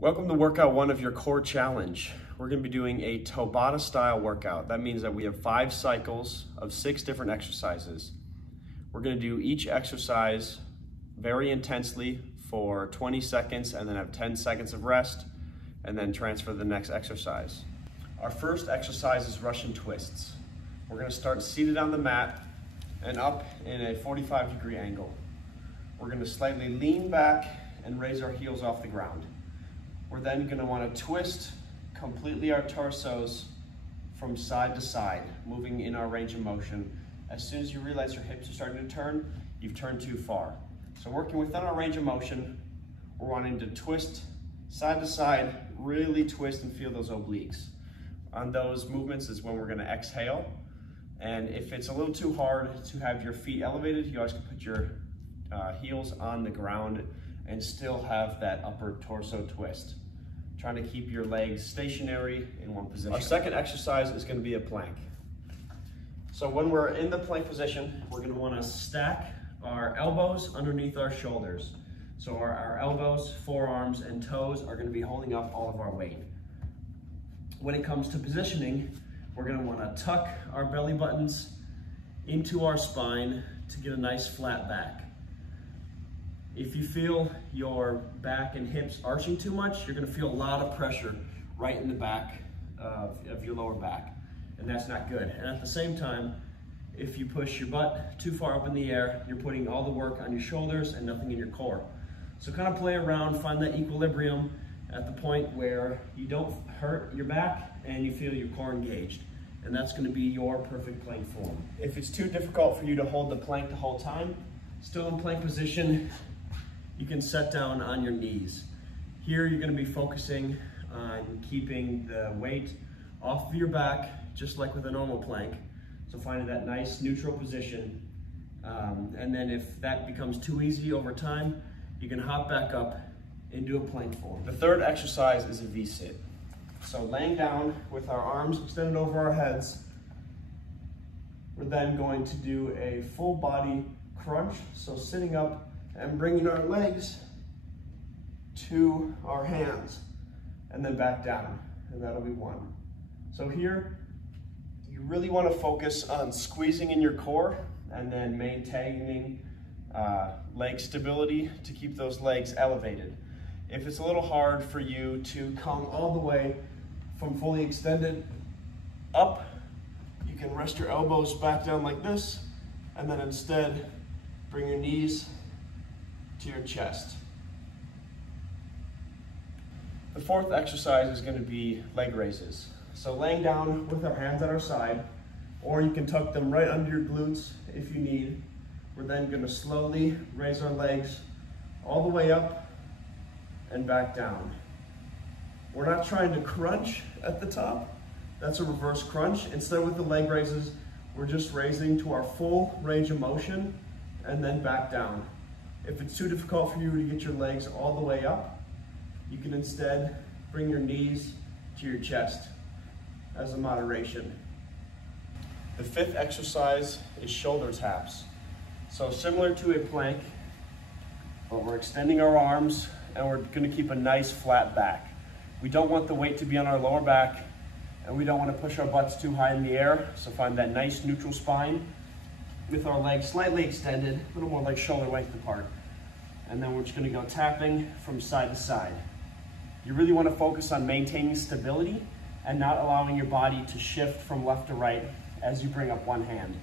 Welcome to workout one of your core challenge. We're going to be doing a Tobata style workout. That means that we have 5 cycles of 6 different exercises. We're going to do each exercise very intensely for 20 seconds and then have 10 seconds of rest and then transfer to the next exercise. Our first exercise is Russian twists. We're going to start seated on the mat and up in a 45-degree angle. We're going to slightly lean back and raise our heels off the ground. We're then going to want to twist completely our torsos from side to side, moving in our range of motion. As soon as you realize your hips are starting to turn, you've turned too far. So working within our range of motion, we're wanting to twist side to side, really twist and feel those obliques. On those movements is when we're going to exhale. And if it's a little too hard to have your feet elevated, you always can put your heels on the ground and still have that upper torso twist. Trying to keep your legs stationary in one position. Our second exercise is going to be a plank. So when we're in the plank position, we're going to want to stack our elbows underneath our shoulders. So our elbows, forearms, and toes are going to be holding up all of our weight. When it comes to positioning, we're going to want to tuck our belly buttons into our spine to get a nice flat back. If you feel your back and hips arching too much, you're going to feel a lot of pressure right in the back of your lower back, and that's not good. And at the same time, if you push your butt too far up in the air, you're putting all the work on your shoulders and nothing in your core. So kind of play around, find that equilibrium at the point where you don't hurt your back and you feel your core engaged. And that's going to be your perfect plank form. If it's too difficult for you to hold the plank the whole time, still in plank position, you can set down on your knees. Here you're going to be focusing on keeping the weight off of your back, just like with a normal plank. So finding that nice neutral position. And then if that becomes too easy over time, you can hop back up into a plank form. The third exercise is a VSIT. So laying down with our arms extended over our heads, we're then going to do a full body crunch. So sitting up and bringing our legs to our hands and then back down, and that'll be 1. So here, you really want to focus on squeezing in your core and then maintaining leg stability to keep those legs elevated. If it's a little hard for you to come all the way from fully extended up, you can rest your elbows back down like this, and then instead bring your knees to your chest. The fourth exercise is going to be leg raises. So laying down with our hands at our side, or you can tuck them right under your glutes if you need. We're then going to slowly raise our legs all the way up and back down. We're not trying to crunch at the top. That's a reverse crunch. Instead, with the leg raises, we're just raising to our full range of motion and then back down. If it's too difficult for you to get your legs all the way up, you can instead bring your knees to your chest as a moderation. The fifth exercise is shoulder taps. So similar to a plank, but we're extending our arms and we're going to keep a nice flat back. We don't want the weight to be on our lower back, and we don't want to push our butts too high in the air, so find that nice neutral spine with our legs slightly extended, a little more like shoulder length apart. And then we're just going to go tapping from side to side. You really want to focus on maintaining stability and not allowing your body to shift from left to right as you bring up one hand.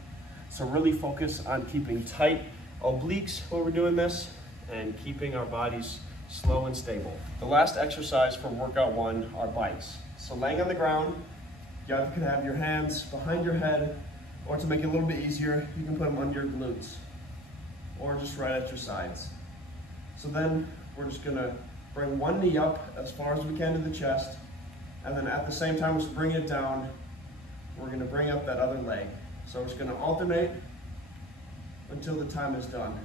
So really focus on keeping tight obliques while we're doing this and keeping our bodies slow and stable. The last exercise for workout 1 are bikes. So laying on the ground, you either can have your hands behind your head, or to make it a little bit easier, you can put them under your glutes or just right at your sides. So then we're just going to bring one knee up as far as we can to the chest, and then at the same time as we bring it down, we're going to bring up that other leg. So we're just going to alternate until the time is done.